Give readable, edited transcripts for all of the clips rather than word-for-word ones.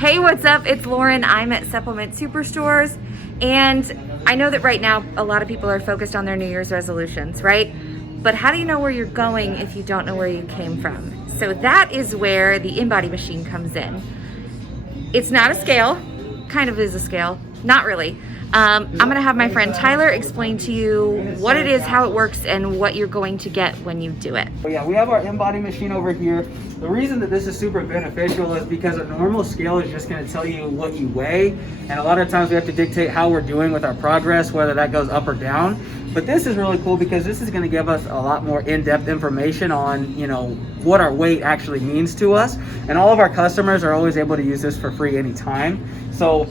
Hey, what's up? It's Lauren. I'm at Supplement Superstores, and I know that right now a lot of people are focused on their New Year's resolutions, right? But how do you know where you're going if you don't know where you came from? So that is where the InBody Machine comes in. It's not a scale, kind of is a scale, not really. I'm gonna have my friend Tyler explain to you what it is, how it works, and what you're going to get when you do it. Yeah, we have our InBody Machine over here. The reason that this is super beneficial is because a normal scale is just gonna tell you what you weigh, and a lot of times we have to dictate how we're doing with our progress, whether that goes up or down. But this is really cool because this is gonna give us a lot more in-depth information on, what our weight actually means to us. And all of our customers are always able to use this for free anytime. So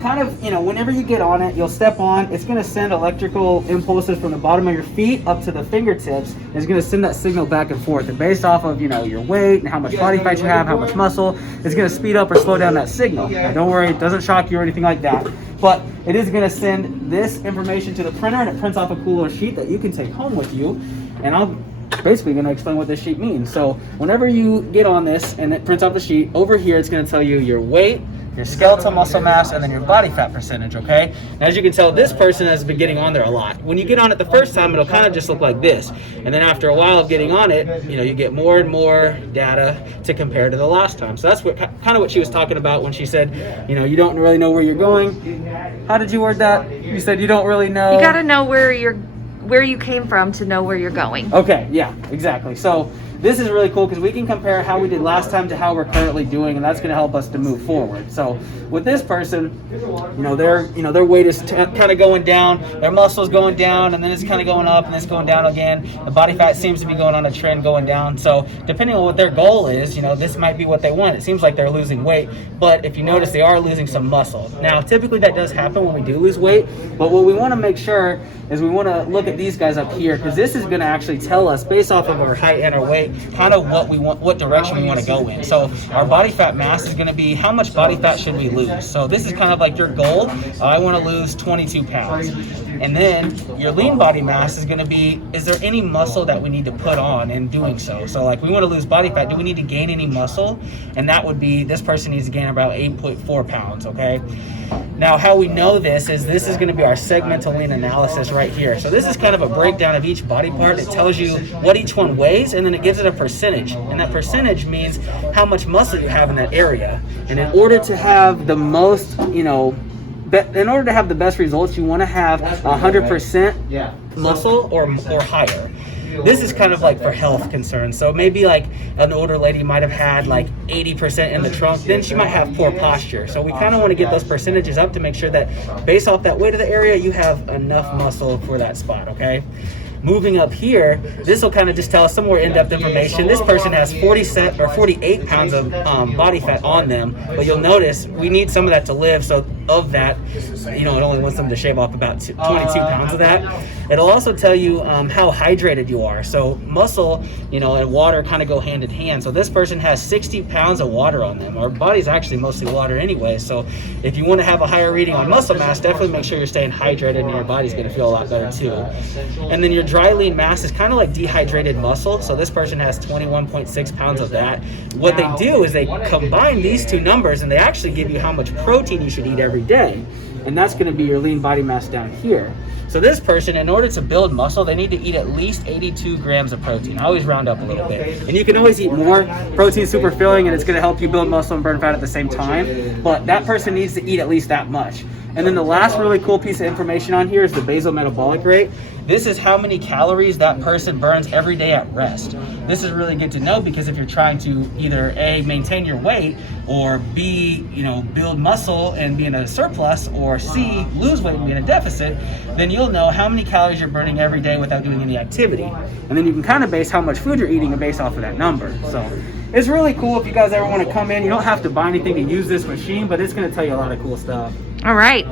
kind of, whenever you get on it, you'll step on, it's going to send electrical impulses from the bottom of your feet up to the fingertips. It's going to send that signal back and forth, and based off of, your weight and how much body fat you have, how much muscle, it's going to speed up or slow down that signal. Now, don't worry, it doesn't shock you or anything like that, but it is going to send this information to the printer, and it prints off a cool little sheet that you can take home with you. And I'm basically going to explain what this sheet means. So whenever you get on this and it prints off the sheet, over here it's going to tell you your weight, your skeletal muscle mass, and then your body fat percentage, okay? Now, as you can tell, this person has been getting on there a lot. When you get on it the first time, it'll kind of just look like this. And then after a while of getting on it, you get more and more data to compare to the last time. So that's kind of what she was talking about when she said, you don't really know where you're going. How did you word that? You said you don't really know. You got to know where you came from to know where you're going. Okay, yeah, exactly. So this is really cool because we can compare how we did last time to how we're currently doing, and that's going to help us to move forward. So with this person, their weight is kind of going down, their muscles going down, and then it's kind of going up, and it's going down again. The body fat seems to be going on a trend going down. So depending on what their goal is, this might be what they want. It seems like they're losing weight, but if you notice, they are losing some muscle. Now, typically that does happen when we do lose weight, but what we want to make sure is we want to look at these guys up here, because this is going to actually tell us, based off of our height and our weight, kind of what we want, what direction we want to go in. So our body fat mass is going to be how much body fat should we lose. So this is kind of like your goal. I want to lose 22 pounds. And then your lean body mass is going to be, is there any muscle that we need to put on in doing so? So like we want to lose body fat, do we need to gain any muscle? And that would be, this person needs to gain about 8.4 pounds, okay? Now, how we know this is going to be our segmental lean analysis right here. So this is kind of a breakdown of each body part. It tells you what each one weighs, and then it gives it a percentage. And that percentage means how much muscle you have in that area. And in order to have the most, in order to have the best results, you want to have 100% muscle or higher. This is kind of like for health concerns. So maybe like an older lady might have had like 80% in the trunk, then she might have poor posture. So we kind of want to get those percentages up to make sure that based off that weight of the area, you have enough muscle for that spot, okay? Moving up here, this will kind of just tell us some more in-depth information. This person has 48 pounds of body fat on them, but you'll notice we need some of that to live. So of that, it only wants them to shave off about 22 pounds of that. It'll also tell you how hydrated you are. So muscle, and water kind of go hand in hand. So this person has 60 pounds of water on them. Our body's actually mostly water anyway. So if you want to have a higher reading on muscle mass, definitely make sure you're staying hydrated, and your body's going to feel a lot better too. And then your dry lean mass is kind of like dehydrated muscle. So this person has 21.6 pounds of that. What they do is they combine these two numbers, and they actually give you how much protein you should eat every day. And that's going to be your lean body mass down here. So this person, in order to build muscle, they need to eat at least 82 grams of protein. I always round up a little bit. And you can always eat more. Protein's super filling, and it's going to help you build muscle and burn fat at the same time. But that person needs to eat at least that much. And then the last really cool piece of information on here is the basal metabolic rate. This is how many calories that person burns every day at rest. This is really good to know, because if you're trying to either A, maintain your weight, or B, build muscle and be in a surplus, or C, lose weight and be in a deficit, then you'll know how many calories you're burning every day without doing any activity. And then you can kind of base how much food you're eating based off of that number. So it's really cool. If you guys ever want to come in, you don't have to buy anything to use this machine, but it's going to tell you a lot of cool stuff. All right.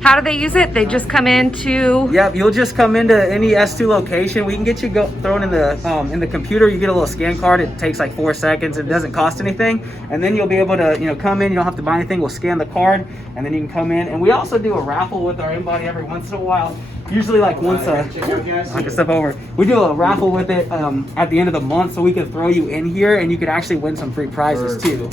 How do they use it? They just come into... Yep, you'll just come into any S2 location. We can get you thrown in the computer. You get a little scan card. It takes like 4 seconds. It doesn't cost anything. And then you'll be able to come in. You don't have to buy anything. We'll scan the card, and then you can come in. And we also do a raffle with our InBody every once in a while. Usually like once I can step over. We do a raffle with it at the end of the month, so we can throw you in here, and you can actually win some free prizes too.